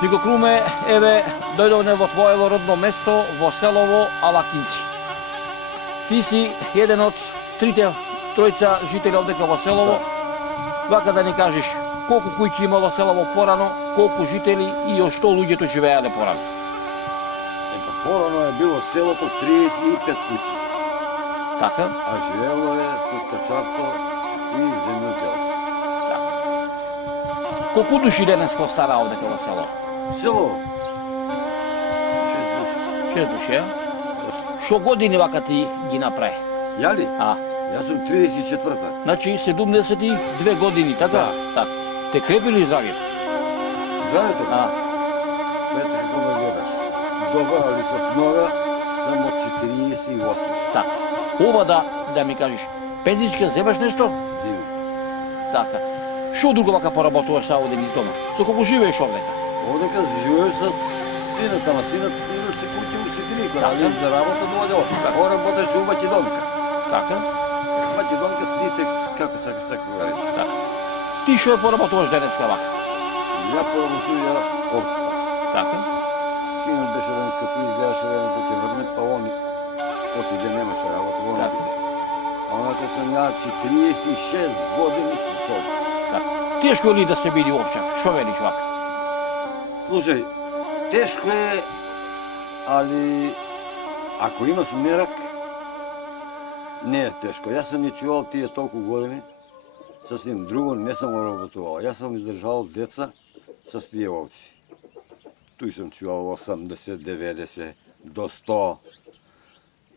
Сико Круме, еве, дојдовме во твоево родно место, во селово Алакинци. Ти си еден од тројца жители овдека во селово. Вака да ни кажеш, колку куќи имало селово порано, колку жители и од што луѓето живееле порано? Порано е било селото 35 куќи, Така? а живеело е со сточарство и земјоделство. Колку души денеска остана овдека во село? Село 6 души. 6 души, е? Шо години вака ти ги направи? Ја ли? А, Јас сум 34-та. значи 72 години, така? Да. Така. Те крепи ли здравието? Здравето? А, Петре, како ме гледаш? Добро, али со нога сам од 48. така. Ова да ми кажеш, пензичка земаш нешто? Зиму. Така. Шо друго вака поработуваш са овде низ дома? Со колку живееш овдека? Овдека живееш со синот, ама синот иде се куќи у Сидиникот, Така. али за работа доаѓа од. Ова работеше у Македонка. Така? Македонка Снитекс, како сакаш така го речеш. Така. Ти шо поработуваш денеска вака? Ја поработувам обспас. Така? Синот беше денеска tu изгледаше времето ќе врне, па он отиде, немаше работа, он Така. отиде. А онака сам ја 46 години со солци. Така. Тешко ли да се биде овчар? Шо велиш вака? Слушај, тешко е, али ако имаш мерак, не е тешко. Јас сум ни чувал тие толку години, сасвим друго не сам работувал. Јас сум издржал деца с тие овци. Туј сум чувал 80, 90, до 100.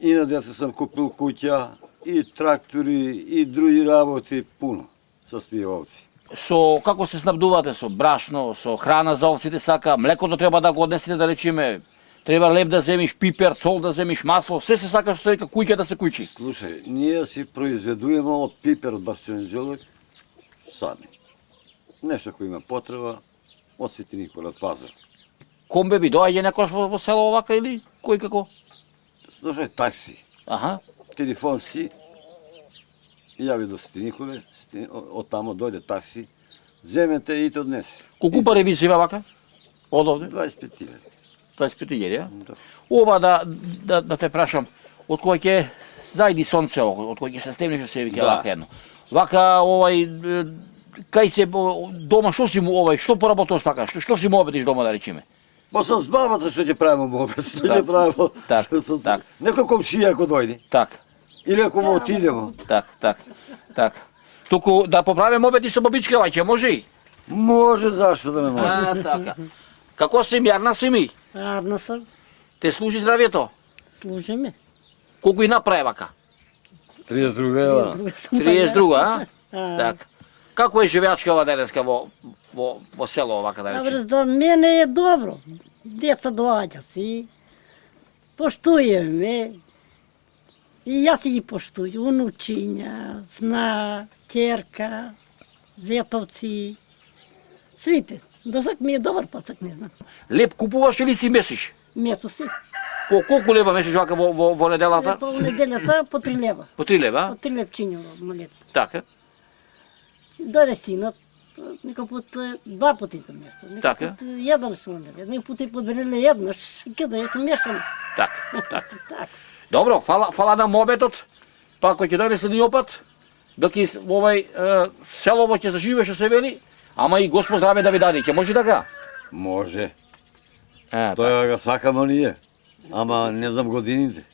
И на деца сам купил куќа, и трактори, и други работи, пуно с тие овци. Со како се снабдувате со брашно, со храна за овците сака, млекото треба да го однесете да речеме, треба леб да земиш, пипер, сол да земиш, масло, се сака што се вика куќа да се куќи. Слушај, ние си произведуваме од пипер од башчен џелек сами. Нешто кој има потреба, од сите никој од пазар. Комбе би доаѓа некош во село овака или кој како? Слушај, такси, Аха, телефон си, јави до сите николе, од тамо дојде такси, земете и те однесе. колку пари ви зема вака? Од овде? 25.000. 25.000, ја? Да. Ова да те прашам, од кој ќе зајди сонце, од кој ќе се стемне што се вика Да. вака едно. Вака кај се дома што си му што поработуваш така? Што си му обедиш дома да речеме? Па со бабата што ќе правиме мобет, што ќе правиме. Так, так. Некој комшија ако дојде, Так, или ако му отидемо. так. Туку да поправиме обеди со бабичка ваќе, може и? Може, зашто да не може. Така. Како си, јарна си ми? Радна съм, Те служи здравието? служи ме. Колку и направи вака? 32 евра. Друга съм 32, а? А. Так. Како е живеачкава денеска во село овака да речеме? Добре, за мене е добро. Деца доаѓаат си, поштуеме. И јас си ги поштујам, унучиња, сна, ќерка, зетовци, свите. Досак ми е добар пацак, не знам. Леп купуваш или си месиш? Место си. Колку лева месиш вака во неделата? По неделјата по 3 лева. По 3 лева? По 3 лепчиња во малеците. Така. Дојде синот, некој пат 2 пати за место, некој Така. пат еден сунделе, некој пат и подбереле еднаш, каде е мешано. Така. Так. Добро, фала на мобетот. Па кој ќе дојде следниот пат, докато овај селово ќе заживее што се вели, ама и Господ здраве да ви даде, ќе може така? Може. Тоа Тоа го сакамо ние. Ама не знам годините.